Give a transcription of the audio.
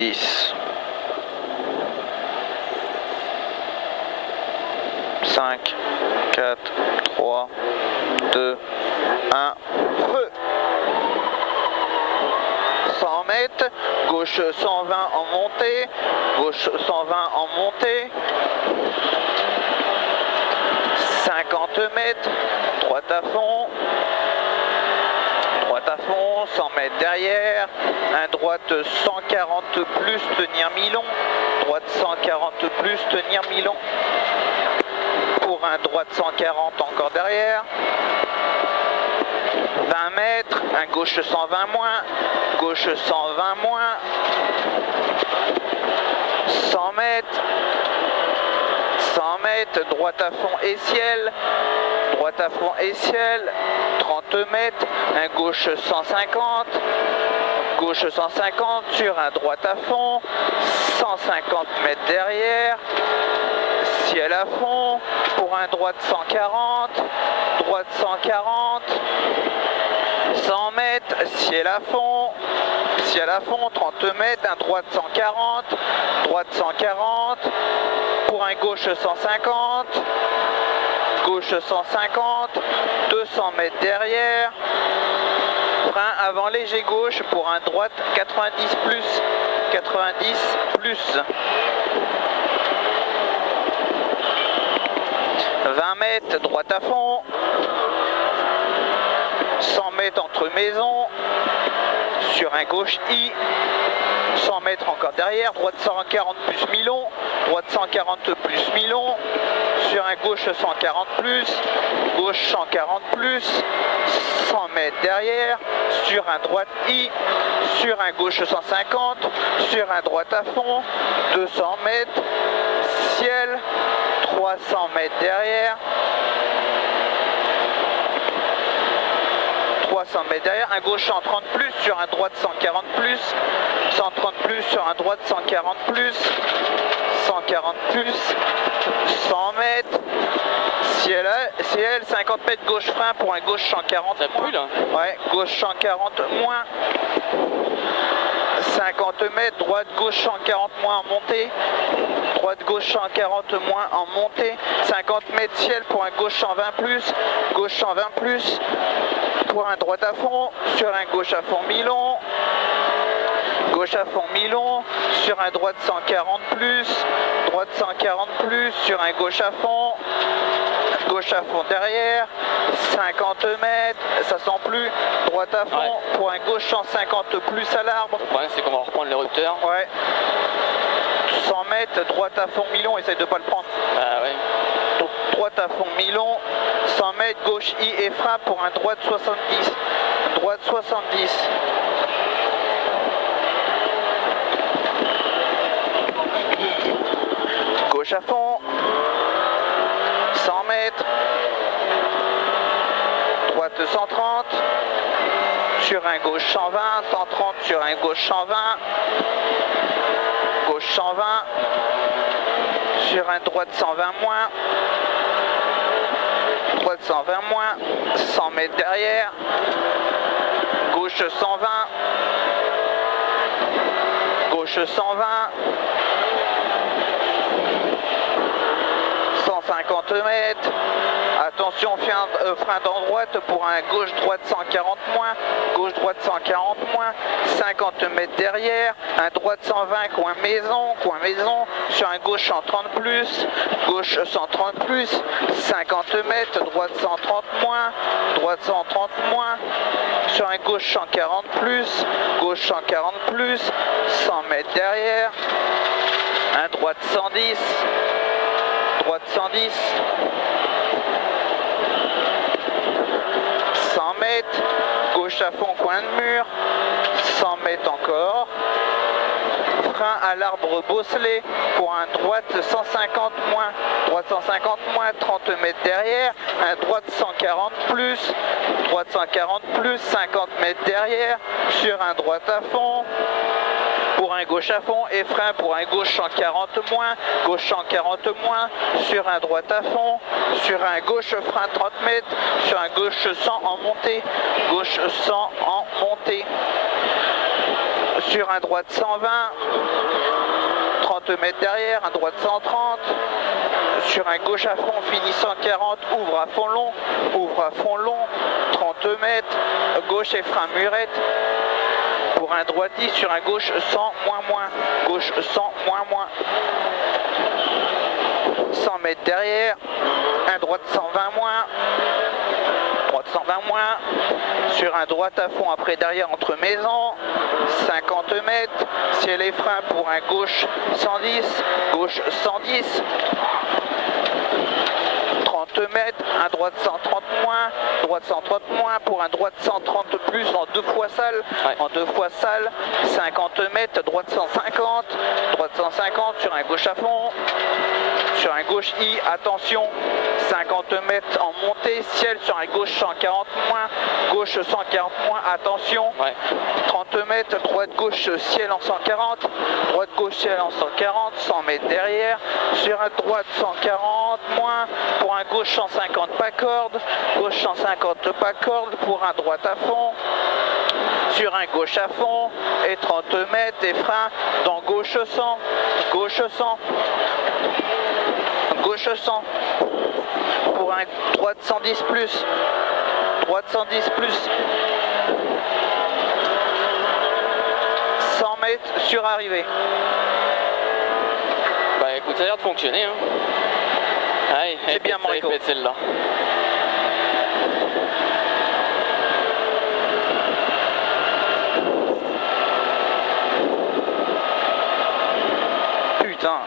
10, 5, 4, 3, 2, 1, feu. 100 mètres, gauche 120 en montée, gauche 120 en montée, 50 mètres, droite à fond, 100 mètres derrière, un droite 140 plus, tenir mi-long, droite 140 plus, tenir mi-long, pour un droite 140 encore derrière, 20 mètres, un gauche 120 moins, gauche 120 moins, 100 mètres, 100 mètres, droite à fond et ciel, droite à fond et ciel, 30 mètres, un gauche 150, gauche 150 sur un droite à fond, 150 mètres derrière, ciel à fond, pour un droite 140, droite 140, 100 mètres, ciel à fond, 30 mètres, un droite 140, droite 140, pour un gauche 150, gauche 150, 200 mètres derrière, frein avant léger gauche pour un droite 90 plus, 90 plus. 20 mètres, droite à fond, 100 mètres entre maisons, sur un gauche I, 100 mètres encore derrière, droite 140 plus mi-long, droite 140 plus mi-long, sur un gauche 140 plus, gauche 140 plus, 100 mètres derrière, sur un droite I, sur un gauche 150, sur un droite à fond, 200 mètres, ciel, 300 mètres derrière, 300 mètres derrière, un gauche 130 plus, sur un droite 140 plus, 130 plus, sur un droite 140 plus, 140 plus, 100 mètres, ciel, 50 mètres gauche frein pour un gauche 140. Ça brûle hein. Ouais, gauche 140 moins, 50 mètres, droite gauche 140 moins en montée, droite gauche 140 moins en montée, 50 mètres ciel pour un gauche 120 plus, gauche 120 plus, pour un droite à fond, sur un gauche à fond mi-long, gauche à fond mi-long, sur un droite 140 plus, droite 140 plus, sur un gauche à fond derrière, 50 mètres, ça sent plus, droite à fond, ouais. Pour un gauche 150 plus à l'arbre. Ouais, c'est qu'on va reprendre les rupteurs. Ouais. 100 mètres, droite à fond mi-long, essaye de pas le prendre. Ah ouais. Donc, droite à fond mi-long, 100 mètres, gauche I et frein pour un droite 70. Droite 70. Gauche à fond, 100 mètres, droite 130, sur un gauche 120, 130 sur un gauche 120, gauche 120, sur un droite 120 moins, droite 120 moins, 100 mètres derrière, gauche 120, gauche 120, 150 mètres, attention frein dans droite pour un gauche-droite 140 moins, gauche-droite 140 moins, 50 mètres derrière, un droite 120 coin maison, sur un gauche 130 plus, gauche 130 plus, 50 mètres, droite 130 moins, droite 130 moins, sur un gauche 140 plus, gauche 140 plus, 100 mètres derrière, un droite 110, droite 110, 100 mètres, gauche à fond coin de mur, 100 mètres encore, frein à l'arbre bosselé pour un droite 150 moins, droite 150 moins, 30 mètres derrière, un droite 140 plus, droite 140 plus, 50 mètres derrière, sur un droite à fond, pour un gauche à fond et frein pour un gauche 140 moins, gauche 140 moins, sur un droite à fond, sur un gauche frein 30 mètres, sur un gauche 100 en montée, gauche 100 en montée, sur un droite 120, 30 mètres derrière, un droite 130, sur un gauche à fond, fini 140, ouvre à fond long, 30 mètres, gauche et frein murette, pour un droite 10, sur un gauche 100, moins, gauche 100, moins, 100 mètres derrière, un droite 120 moins, droite 120 moins, sur un droite à fond après derrière entre maisons, 50 mètres, ciel et frein pour un gauche 110, gauche 110, 30 mètres, un droite 130 moins, droite 130 moins pour un droite 130 plus en 2 fois salle, en 2 fois salle, 50 mètres, droite 150 sur un gauche à fond, sur un gauche I, attention, 50 mètres en montée, ciel sur un gauche 140 moins, gauche 140 moins, attention, 30 mètres, droite gauche ciel en 140, droite gauche ciel en 140, 100 mètres derrière, sur un droite 140 moins, pour un gauche 150 pas corde, gauche 150 pas corde, pour un droite à fond, sur un gauche à fond, et 30 mètres et frein dans gauche 100, gauche 100, gauche 100, pour un droite 110 plus, droite 110 plus, 100 mètres sur arrivée. Bah écoute, ça a l'air de fonctionner. Hein. Allez, c'est bien mon Rico. Répète celle-là. Putain.